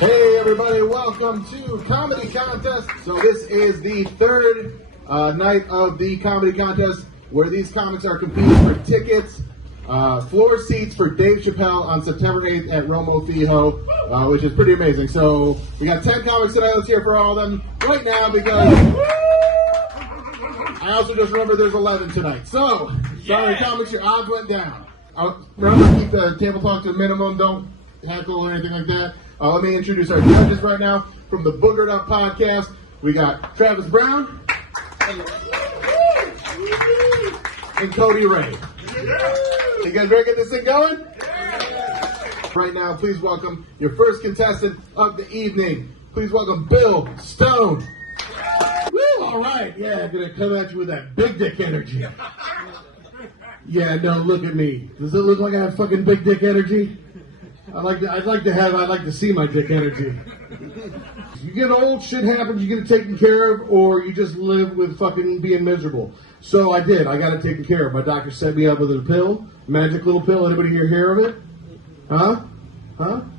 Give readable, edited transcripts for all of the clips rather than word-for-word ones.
Hey everybody, welcome to Comedy Contest. So this is the third night of the Comedy Contest where these comics are competing for tickets, floor seats for Dave Chappelle on September 8th at RoMoFiHo, which is pretty amazing. So we got 10 comics tonight. Let's hear for all of them right now because I also just remember there's 11 tonight. So, sorry comics, your odds went down. Remember, keep the table talk to a minimum. Don't heckle or anything like that. Let me introduce our judges right now from the Boogered Up podcast. We got Travis Brown and Cody Ray. You guys ready to get this thing going? Right now, please welcome your first contestant of the evening. Please welcome Bill Stone. Woo, all right, yeah, I'm gonna come at you with that big dick energy. Yeah, no, look at me. Does it look like I have fucking big dick energy? I'd like to see my dick energy. You get old, shit happens, you get it taken care of, or you just live with fucking being miserable. So I did. I got it taken care of. My doctor set me up with a pill, magic little pill. Anybody here hear of it? Huh?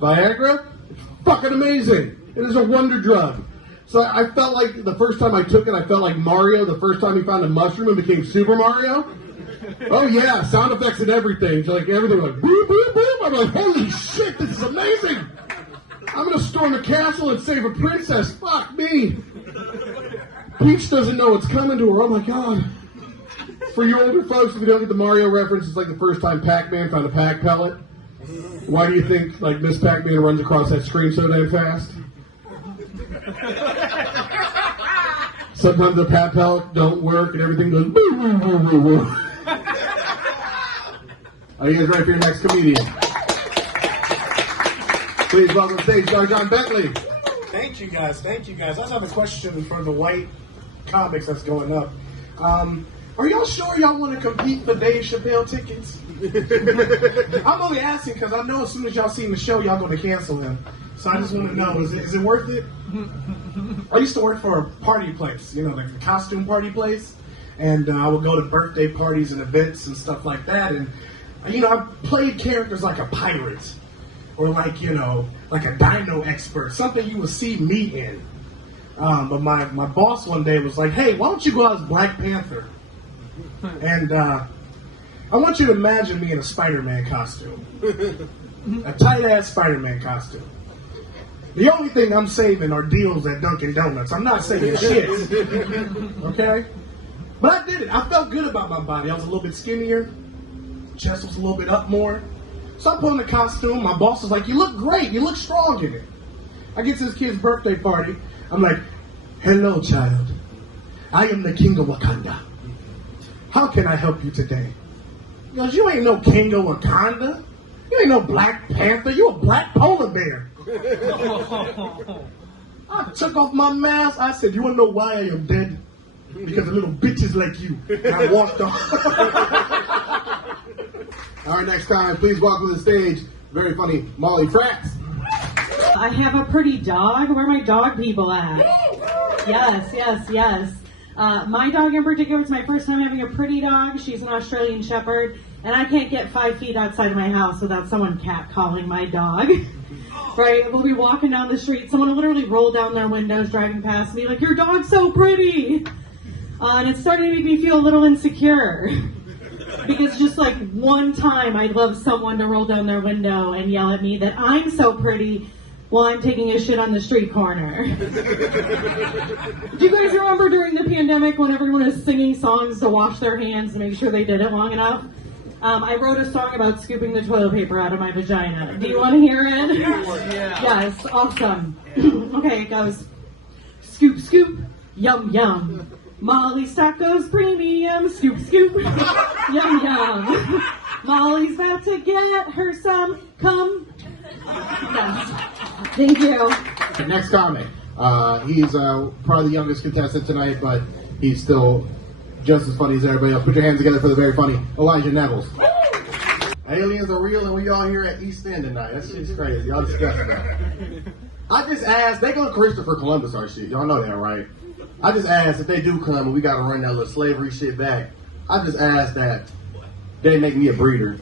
Viagra? It's fucking amazing. It is a wonder drug. So I felt like the first time I took it, I felt like Mario the first time he found a mushroom and became Super Mario. Oh yeah, sound effects and everything. So like everything was like boop, boop, boop. I'm like, holy shit, this is amazing. I'm gonna storm a castle and save a princess. Fuck me. Peach doesn't know what's coming to her. Oh my god. For you older folks, if you don't get the Mario reference, it's like the first time Pac-Man found a Pac pellet. Why do you think like Miss Pac-Man runs across that screen so damn fast? Sometimes the Pac pellet don't work and everything goes boo, boo, boo, boo, boo. Are you guys ready for your next comedian? Please welcome to stage Dar'jon Bentley. Thank you guys. I just have a question for the white comics that's going up. Are y'all sure y'all want to compete for Dave Chappelle tickets? I'm only asking because I know as soon as y'all see the show, y'all going to cancel him. So I just want to know, is it worth it? I used to work for a party place, like a costume party place. And I would go to birthday parties and events and stuff like that. And, I played characters like a pirate or like a dino expert, something you would see me in. But my boss one day was like, hey, why don't you go out as Black Panther? And I want you to imagine me in a Spider-Man costume. A tight-ass Spider-Man costume. The only thing I'm saving are deals at Dunkin' Donuts. I'm not saving shit. Okay? But I did it. I felt good about my body. I was a little bit skinnier. Chest was a little bit up more. So I put on the costume. My boss was like, you look great. You look strong in it. I get to this kid's birthday party. I'm like, hello, child. I am the king of Wakanda. How can I help you today? He goes, you ain't no king of Wakanda. You ain't no Black Panther. You a black polar bear. I took off my mask. I said, you want to know why I am dead? Because of little bitches like you. And I walked off. All right, next time, please welcome to the stage, very funny, Molly Fratz. I have a pretty dog. Where are my dog people at? Yes. My dog in particular, it's my first time having a pretty dog. She's an Australian Shepherd, and I can't get 5 feet outside of my house without someone catcalling my dog. Right? We'll be walking down the street. Someone will literally roll down their windows driving past me like, your dog's so pretty. And it's starting to make me feel a little insecure. Because just like one time I'd love someone to roll down their window and yell at me that I'm so pretty while I'm taking a shit on the street corner. Do you guys remember during the pandemic when everyone was singing songs to wash their hands to make sure they did it long enough? I wrote a song about scooping the toilet paper out of my vagina. Do you want to hear it? Yes, awesome. Okay, it goes, scoop, scoop, yum, yum. Molly's Tacos Premium, scoop, scoop, yum, yum. Molly's about to get her some, come. Yes. Thank you. Next comic. He's probably the youngest contestant tonight, but he's still just as funny as everybody else. Put your hands together for the very funny Elijah Nevels. Aliens are real, and we all here at East End tonight. That shit's crazy. Y'all discussing that. I just asked, they go to Christopher Columbus our shit. Y'all know that, right? I just asked if they do come and we gotta run that little slavery shit back. I just asked that they make me a breeder.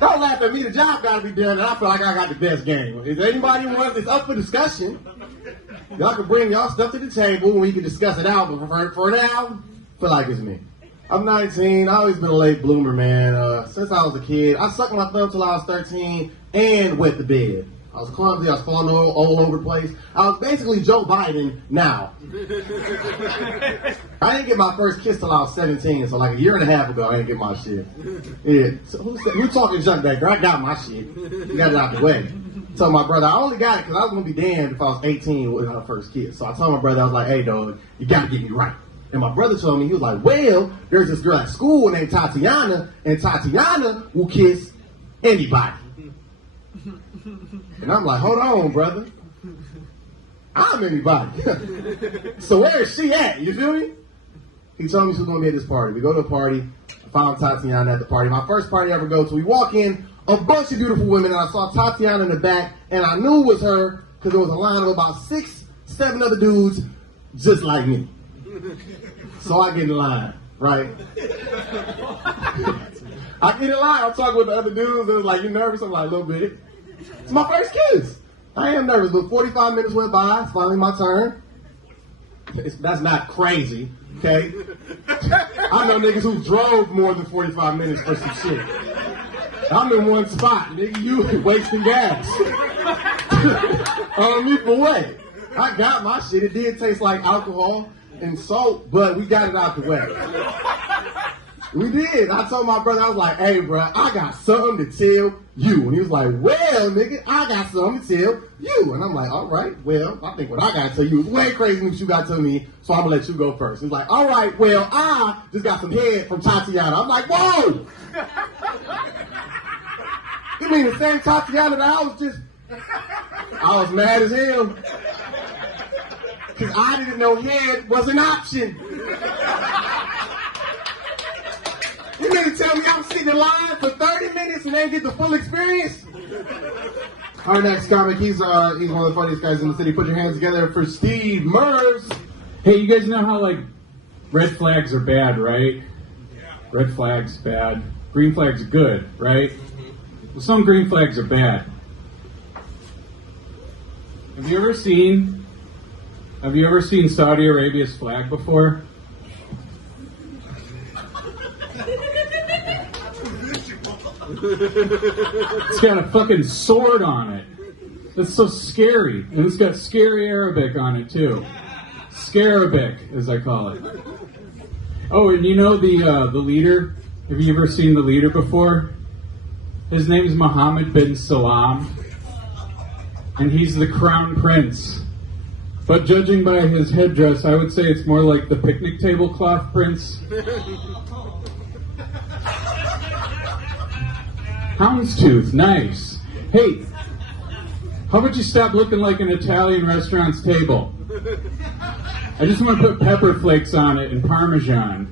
No, don't laugh at me. The job got to be done, and I feel like I got the best game. If anybody wants this up for discussion, y'all can bring y'all stuff to the table and we can discuss it out. But for now, I feel like it's me. I'm 19. I've always been a late bloomer, man. Since I was a kid, I sucked my thumb till I was 13 and wet the bed. I was clumsy. I was falling all over the place. I was basically Joe Biden now. I didn't get my first kiss till I was 17, so like a year and a half ago, I didn't get my shit. Yeah. So who's talking junk back there? I got my shit. You got it out the way. Told my brother, I only got it because I was going to be damned if I was 18 with her first kiss. So I told my brother, I was like, hey, dog, you got to get me right. And my brother told me, he was like, well, there's this girl at school named Tatiana, and Tatiana will kiss anybody. And I'm like, hold on, brother. I'm anybody. So where is she at? You feel me? He told me she was going to be at this party. We go to a party. I found Tatiana at the party. My first party I ever go to. We walk in, a bunch of beautiful women, and I saw Tatiana in the back, and I knew it was her because there was a line of about 6, 7 other dudes just like me. So I get in line, right? I get in line. I'm talking with the other dudes, and it's like, you nervous? I'm like, a little bit. It's my first kiss. I am nervous, but 45 minutes went by. It's finally my turn. That's not crazy, okay? I know niggas who drove more than 45 minutes for some shit. I'm in one spot, nigga. You wasting gas. Unlethal way. I got my shit. It did taste like alcohol and salt, but we got it out the way. We did. I told my brother, I was like, hey, bro, I got something to tell you. And he was like, well, nigga, I got something to tell you. And I'm like, all right, well, I think what I got to tell you is way crazier than what you got to tell me, so I'm going to let you go first. He's like, all right, well, I just got some head from Tatiana. I'm like, whoa! You mean the same Tatiana that I was mad as hell. Because I didn't know head was an option. You mean to tell me I'm sitting in line for 30 minutes and ain't get the full experience? Our next comic, he's one of the funniest guys in the city. Put your hands together for Steve Murs. Hey, you guys know how, like, red flags are bad, right? Yeah. Red flags bad. Green flags are good, right? Well, some green flags are bad. Have you ever seen Saudi Arabia's flag before? It's got a fucking sword on it. That's so scary. And it's got scary Arabic on it, too. Scarabic, as I call it. Oh, and you know the leader? Have you ever seen the leader before? His name's Mohammed bin Salam. And he's the crown prince. But judging by his headdress, I would say it's more like the picnic tablecloth prince. Houndstooth, nice. Hey, how about you stop looking like an Italian restaurant's table? I just want to put pepper flakes on it and Parmesan.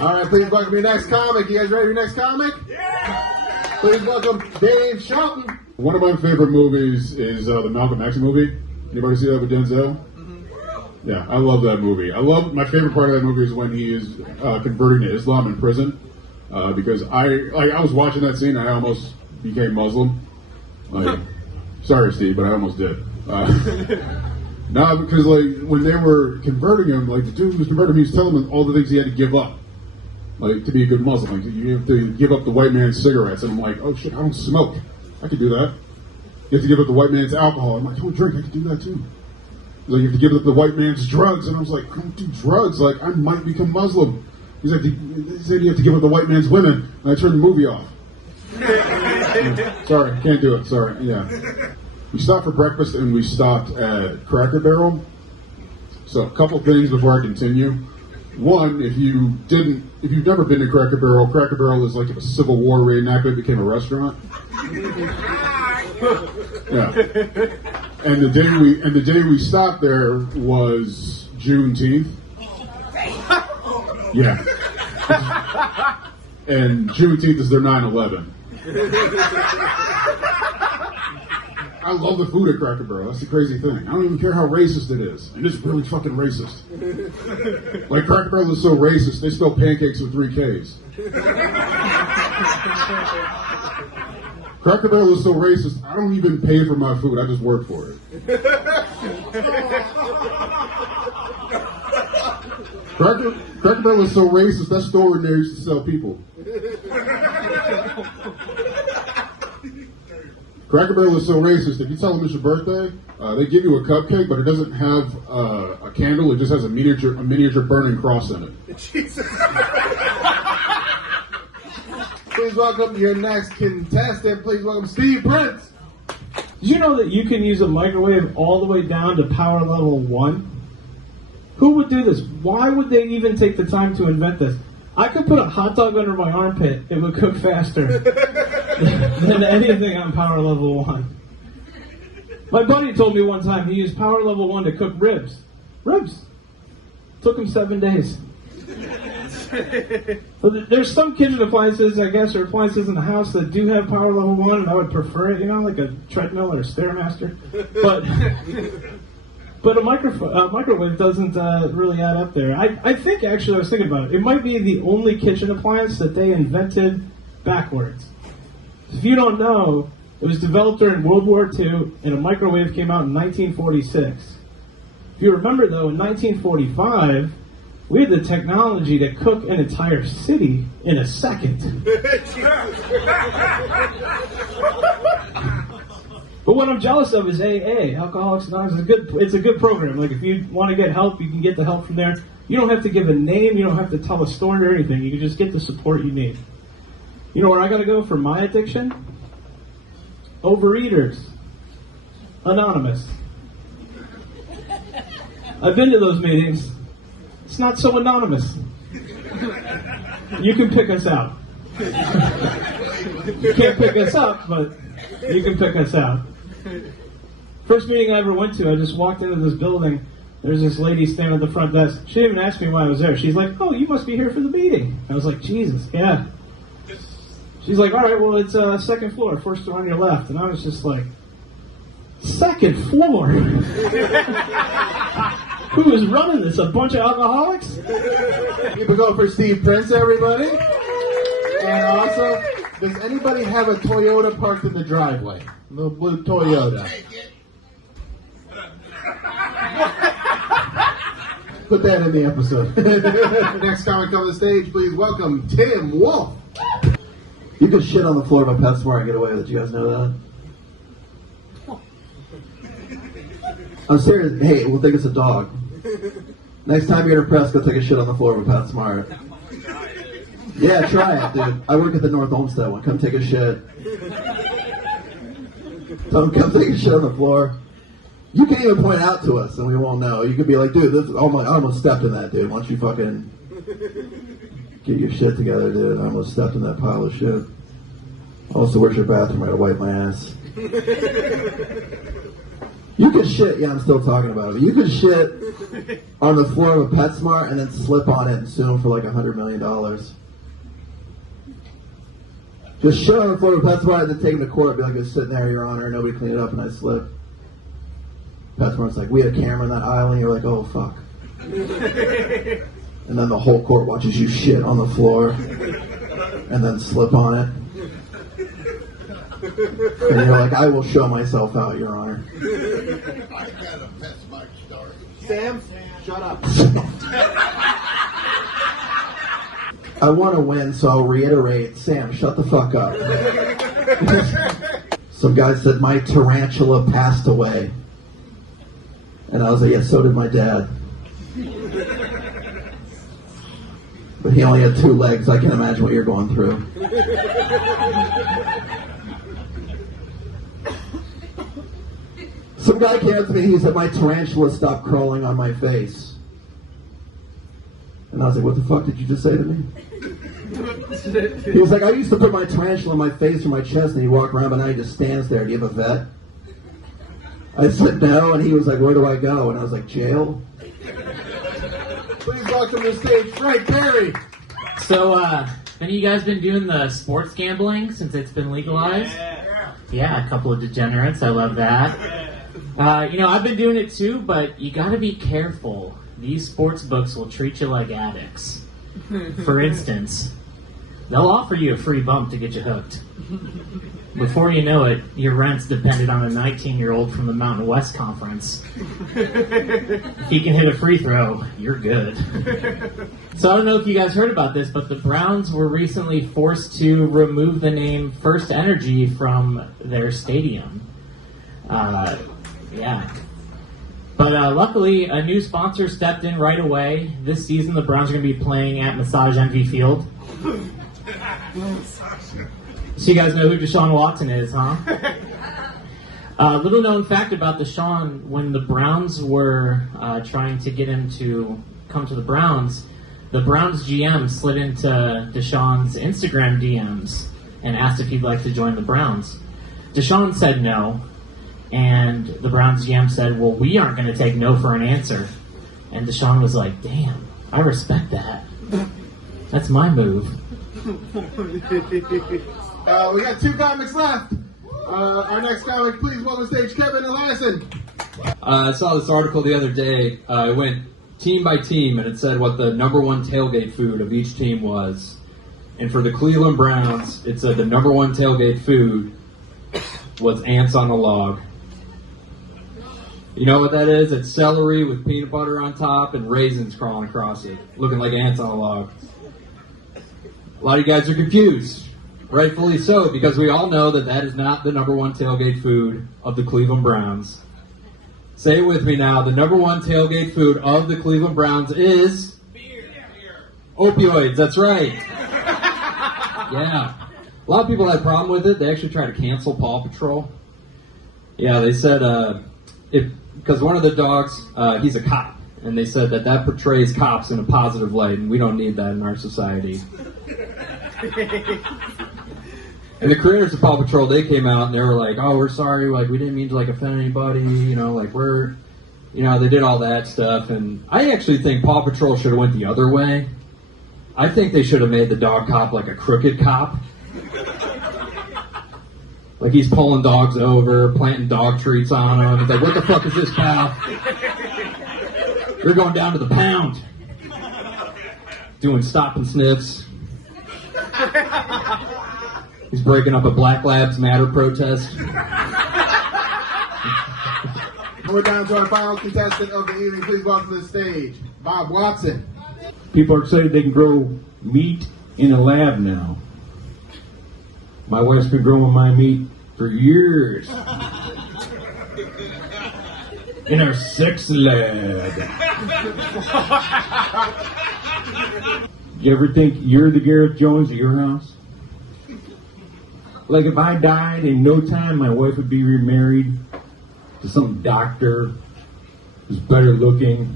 All right, please welcome your next comic. You guys ready for your next comic? Yeah! Please welcome Dave Shelton. One of my favorite movies is the Malcolm X movie. Anybody see that with Denzel? Mm-hmm. Yeah, I love that movie. My favorite part of that movie is when he is converting to Islam in prison. Because I was watching that scene and I almost became Muslim. Sorry, Steve, but I almost did. No, because when they were converting him, the dude who was converting him, he was telling him all the things he had to give up, to be a good Muslim. You have to give up the white man's cigarettes, and I'm like, oh shit, I don't smoke. I could do that. You have to give up the white man's alcohol. I'm like, I don't drink. I can do that too. You have to give up the white man's drugs, and I was like, I don't do drugs. I might become Muslim. He said you have to give up the white man's women, and I turned the movie off. Sorry, can't do it. Sorry, yeah. We stopped for breakfast, and we stopped at Cracker Barrel. So a couple things before I continue. One, if you've never been to Cracker Barrel is like if a Civil War reenactment became a restaurant. Yeah. And the day we stopped there was Juneteenth. Yeah. And Juneteenth is their 9/11. I love the food at Cracker Barrel. That's the crazy thing. I don't even care how racist it is. And it's really fucking racist. Cracker Barrel is so racist, they spell pancakes with 3 Ks. Cracker Barrel is so racist, I don't even pay for my food, I just work for it. Cracker Barrel is so racist, that store in there used to sell people. Cracker Barrel is so racist, if you tell them it's your birthday, they give you a cupcake, but it doesn't have a candle, it just has a miniature burning cross in it. Jesus. Please welcome your next contestant. Please welcome Steve Prince. Did you know that you can use a microwave all the way down to power level 1? Who would do this? Why would they even take the time to invent this? I could put a hot dog under my armpit. It would cook faster than anything on power level 1. My buddy told me one time he used power level 1 to cook ribs. Ribs. Took him 7 days. But there's some kitchen appliances, I guess, or appliances in the house that do have power level 1, and I would prefer it, like a treadmill or a Stairmaster. But a microwave doesn't really add up there. I think, actually, I was thinking about it. It might be the only kitchen appliance that they invented backwards. If you don't know, it was developed during World War II, and a microwave came out in 1946. If you remember, though, in 1945, we had the technology to cook an entire city in a second. But what I'm jealous of is AA, Alcoholics Anonymous. It's a good program. Like, if you want to get help, you can get the help from there. You don't have to give a name. You don't have to tell a story or anything. You can just get the support you need. You know where I got to go for my addiction? Overeaters Anonymous. I've been to those meetings. It's not so anonymous. You can pick us out. You can't pick us up, but you can pick us out. First meeting I ever went to, I just walked into this building. There's this lady standing at the front desk. She didn't even ask me why I was there. She's like, "Oh, you must be here for the meeting." I was like, "Jesus, yeah." She's like, "All right, well, it's second floor, first door on your left." And I was just like, second floor? Who is running this? A bunch of alcoholics? Keep it going for Steve Prince, everybody. And also, does anybody have a Toyota parked in the driveway? A little blue Toyota. Put that in the episode. Next comic on the stage, please welcome Tim Wolfe. You could shit on the floor of a PetSmart and get away with it. You guys know that? I'm serious. Hey, we'll think it's a dog. Next time you're in a press, go take a shit on the floor of a PetSmart. Yeah, try it, dude. I work at the North Olmsted one. Come take a shit. Come take a shit on the floor. You can even point it out to us, and we won't know. You could be like, "Dude, this, I almost stepped in that, dude. Why don't you fucking get your shit together, dude? I almost stepped in that pile of shit. Also, where's your bathroom? I gotta wipe my ass." You could shit, yeah, I'm still talking about it. You could shit on the floor of a PetSmart and then slip on it and sue them for like $100 million. Just shit on the floor of a PetSmart and then take them to court. Be like, "It's sitting there, Your Honor. Nobody cleaned it up and I slipped." PetSmart's like, "We had a camera in that aisle," and you're like, "Oh, fuck." And then the whole court watches you shit on the floor and then slip on it. And you're like, "I will show myself out, Your Honor." I got a PetSmart story. Sam, shut up. I want to win, so I'll reiterate. Sam, shut the fuck up. Some guy said, "My tarantula passed away." And I was like, "Yeah, so did my dad." But he only had 2 legs. I can imagine what you're going through. Some guy came up to me, he said, "My tarantula stopped crawling on my face." And I was like, "What the fuck did you just say to me?" He was like, "I used to put my tarantula on my face or my chest," and he walked around, but now he just stands there. "Do you have a vet?" I said, "No," and he was like, "Where do I go?" And I was like, "Jail." Please welcome to the stage, Frank Perri. So, have you guys been doing the sports gambling since it's been legalized? Yeah, a couple of degenerates. I love that. I've been doing it too, but you gotta be careful. These sports books will treat you like addicts. For instance, they'll offer you a free bump to get you hooked. Before you know it, your rent's dependent on a 19-year-old from the Mountain West Conference. If he can hit a free throw, you're good. So I don't know if you guys heard about this, but the Browns were recently forced to remove the name First Energy from their stadium. Yeah. But luckily, a new sponsor stepped in right away. This season, the Browns are going to be playing at Massage Envy Field. So you guys know who Deshaun Watson is, huh? Little known fact about Deshaun, when the Browns were trying to get him to come to the Browns GM slid into Deshaun's Instagram DMs and asked if he'd like to join the Browns. Deshaun said no, and the Browns GM said, well, we aren't going to take no for an answer. And Deshaun was like, damn, I respect that. That's my move. We got 2 comics left. Our next comic, please welcome to stage Kevin Eliason. I saw this article the other day. It went team by team, and it said what the number 1 tailgate food of each team was. And for the Cleveland Browns, it said the number 1 tailgate food was ants on a log. You know what that is? It's celery with peanut butter on top and raisins crawling across it, looking like ants on a log. A lot of you guys are confused. Rightfully so, because we all know that that is not the number 1 tailgate food of the Cleveland Browns. Say it with me now. The number 1 tailgate food of the Cleveland Browns is... beer. Opioids, that's right. Yeah. A lot of people had a problem with it. They actually tried to cancel Paw Patrol. Yeah, they said, because one of the dogs, he's a cop. And they said that portrays cops in a positive light, and we don't need that in our society. And the creators of Paw Patrol, they came out and they were like, oh, we're sorry, like, we didn't mean to, like, offend anybody, you know, like, we're, you know, they did all that stuff. And I actually think Paw Patrol should have went the other way. I think they should have made the dog cop like a crooked cop. Like, he's pulling dogs over, planting dog treats on them. He's like, what the fuck is this, pal? You're going down to the pound. Doing stop and sniffs. He's breaking up a Black Lives Matter protest. We're down to our final contestant of the evening. Please welcome to the stage, Bob Watson. People are excited they can grow meat in a lab now. My wife's been growing my meat for years. In our sex lab. You ever think you're the Gareth Jones of your house? Like, if I died in no time, my wife would be remarried to some doctor who's better looking,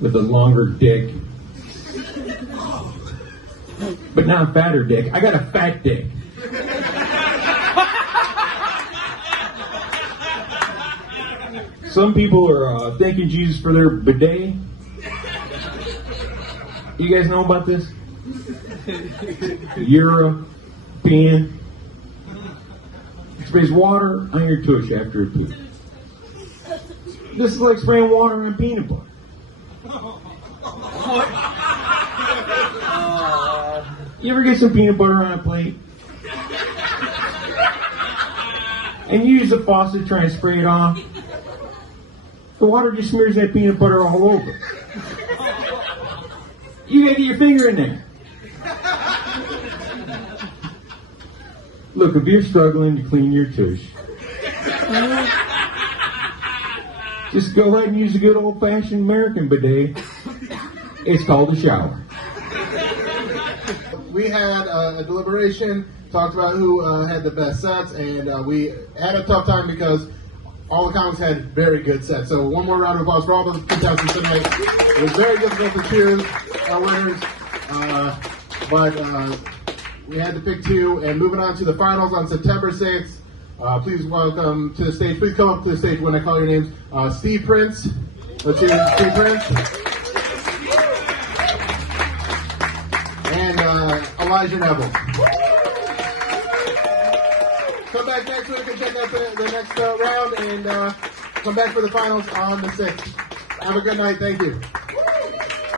with a longer dick. But not a fatter dick. I got a fat dick. Some people are thanking Jesus for their bidet. You guys know about this? European. It sprays water on your tush after a poop. This is like spraying water on peanut butter. You ever get some peanut butter on a plate? And you use the faucet to try and spray it off? The water just smears that peanut butter all over. You gotta get your finger in there. Look, if you're struggling to clean your tush, just go ahead and use a good old-fashioned American bidet. It's called a shower. We had a deliberation, talked about who had the best sets, and we had a tough time because all the comics had very good sets. So one more round of applause for all the contestants tonight. It was very difficult to choose our winners, but we had to pick 2. And moving on to the finals on September 6th, please welcome to the stage. Please come up to the stage when I call your names. Steve Prince. Let's hear Steve Prince. And Elijah Nevels. Come back next week and check out the next round, and come back for the finals on the 6th. Have a good night. Thank you.